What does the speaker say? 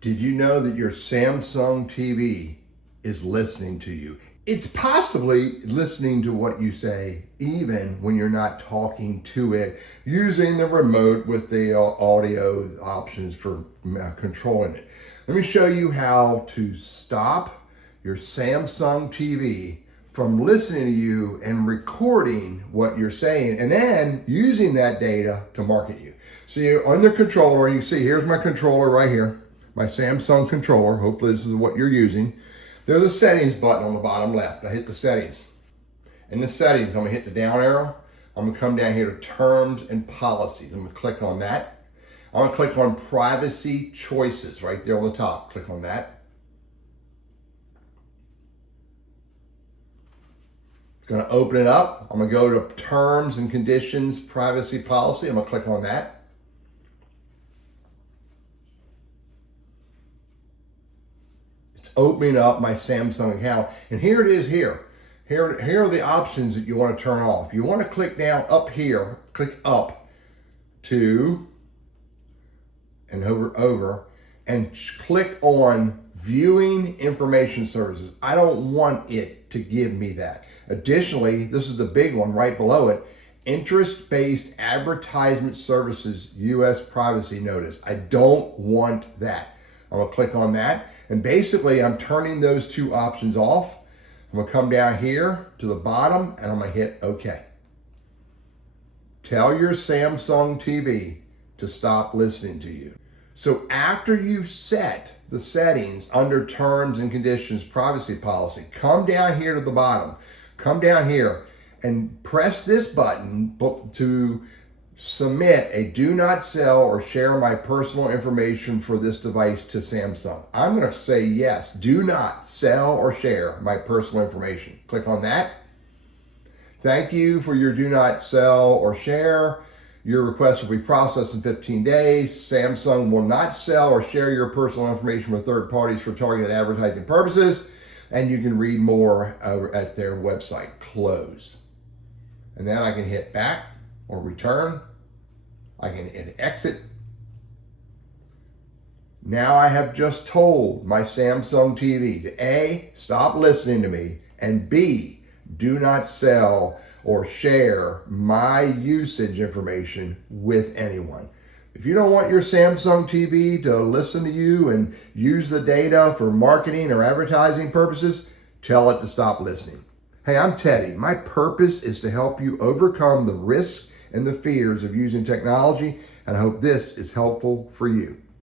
Did you know that your Samsung TV is listening to you? It's possibly listening to what you say even when you're not talking to it, using the remote with the audio options for controlling it. Let me show you how to stop your Samsung TV from listening to you and recording what you're saying, and then using that data to market you. So you're on the controller, you see here's my controller right here, my Samsung controller. Hopefully this is what you're using. There's a settings button on the bottom left. I hit the settings. In the settings, I'm gonna hit the down arrow. I'm gonna come down here to terms and policies. I'm gonna click on that. I'm gonna click on privacy choices right there on the top. Click on that. It's gonna open it up. I'm gonna go to terms and conditions, privacy policy. I'm gonna click on that. Opening up my Samsung account, and here it is. Here are the options that you want to turn off. You want to click down up here, click up to and over and click on viewing information services. I don't want it to give me that. Additionally, this is the big one right below it, interest-based advertisement services, US privacy notice. I don't want that. I'm gonna click on that, and basically I'm turning those two options off. I'm gonna come down here to the bottom and I'm gonna hit OK. Tell your Samsung TV to stop listening to you. So after you set the settings under terms and conditions, privacy policy, come down here to the bottom, come down here and press this button to submit a do not sell or share my personal information for this device to Samsung. I'm going to say yes, do not sell or share my personal information. Click on that. Thank you for your do not sell or share. Your request will be processed in 15 days. Samsung will not sell or share your personal information with third parties for targeted advertising purposes. And you can read more at their website. Close. And then I can hit back or return. I can hit exit. Now I have just told my Samsung TV to A, stop listening to me, and B, do not sell or share my usage information with anyone. If you don't want your Samsung TV to listen to you and use the data for marketing or advertising purposes, tell it to stop listening. Hey, I'm Teddy. My purpose is to help you overcome the risks and the fears of using technology, and I hope this is helpful for you.